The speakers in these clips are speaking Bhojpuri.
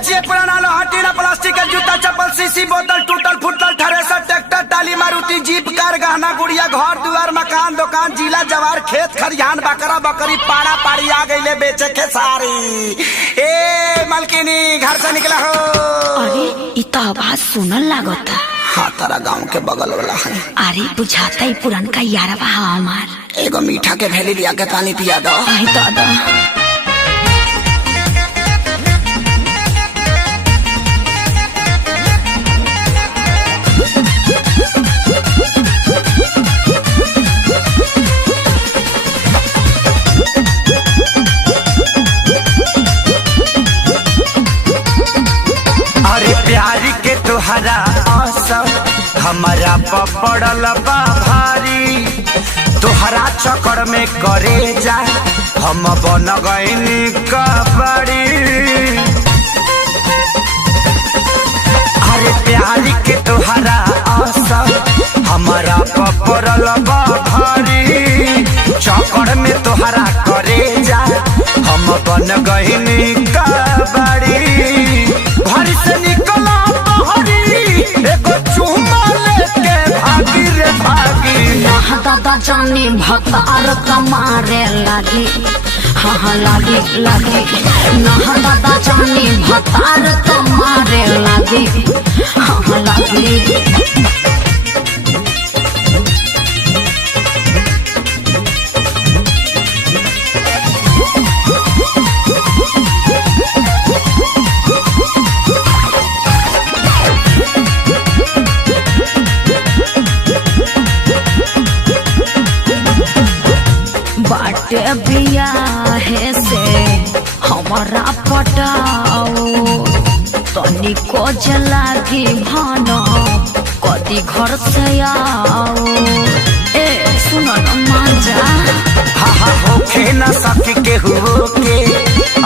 बेचिए पुराना लोहा टीना प्लास्टिक का जूता चप्पल सीसी बोतल टूटल फुटल थ्रेसर ट्रैक्टर टाली मारुति जीप कार गहना गुड़िया घर दुआर मकान दुकान जिला जवार खेत खरिहान बकरा बकरी पाड़ा पाड़ी आ गई बेचे के सारी। ए मालकिनी घर से निकला हो। अरे इ तो आवाज सुनल लागता। हाँ तारा गाँव के बगल वाला है। अरे बुझाता ही पुरनका यारवा हमार। एगो मीठा के भेली लिया के पानी पिया दो। आई दादा प्यारी के तुहरा आसम हमारा पपड़ल बा भारी तुहरा चक्कर में करे जा हम बन गईनी कबड़ी। अरे प्यारी के तुहरा आसम हमारा पपड़ल बा भारी चक्कर में तुहरा करे जा हम बन गईनी कबड़ी। घर से निकला बहरी एको चुम्मा लेके भागी रे भागी। यहाँ दादा जानी भतार कमारे लागी। हाँ हाँ लागी लागी यहाँ दादा जानी भतार कमारे लागी। हाँ हाँ लागी बाटे बियाहे से हमारा पटाओ तनिको जलागी भानो कदी घर से आओ। ए सुनो न मांजा हाँ हाँ होके न सके केहू के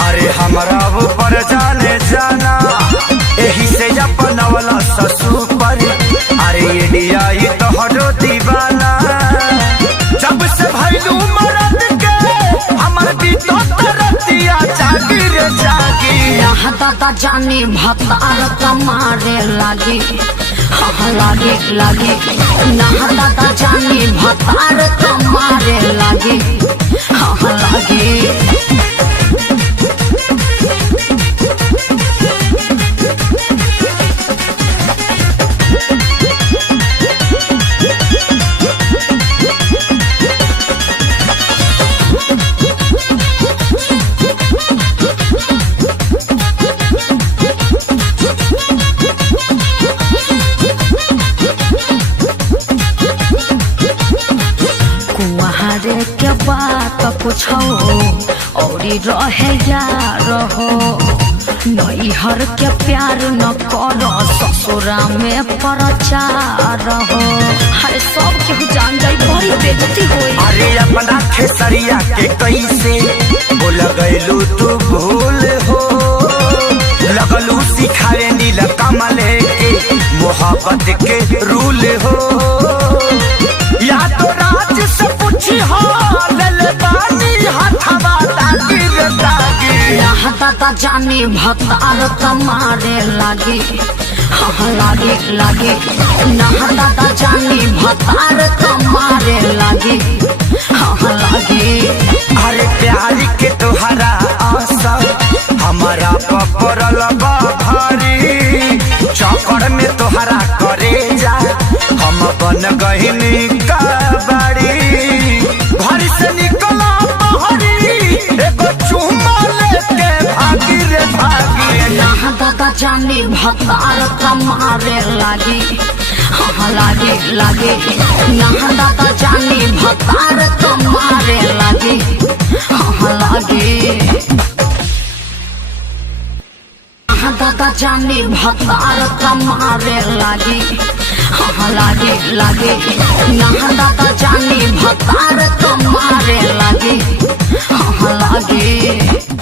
अरे हमारा ऊपर जाने जाना यही से अपना वाला ससुर पर अरे इंडिया ही तो हरो दीवाना। जब से भैलू मरद के हमार भी तो तरतिया जागी रे जागी। यहाँ दादा जानी भतार कमारे लागी। हाँ लागे लागे यहाँ दादा जानी भतार कमारे लागी। हाँ लागे के बात पूछो औरी रहे यार हो नैहर के प्यार न करो ससुरा में प्रचार हो। हर सब केहू जान जाई बड़ी बेइज्जती होई। अरे अपना खेसरिया के कैसे बोल गईलू तू भूल हो लगलू सिखाए नील कमल के मोहब्बत के रूल हो। या तो राज से पूछी हो ले पानी हथवा तागी रे तागी। यहाँ दादा जानी भतार कमारे लागी। हाँ लागे लागे यहाँ दादा जानी भतार कमारे लागी। हाँ लागे अरे प्यारी के तुहरा आशा हमारा पपड़ल बा भारी चक्कर में तुहरा करे जा हम बन गईनी कबड़ी। घर से निकला बहरी एको चुम्मा लेके भागी रे भागी। यहाँ दादा जानी भतार कमारे लागी। हाँ लागे लागे यहाँ दादा जानी भतार कमारे लागी। हाँ लागे दादा जानी भतार कमारे लागी। हाँ लागे लागे यहाँ दादा जानी भतार कमारे लागी। हाँ लागे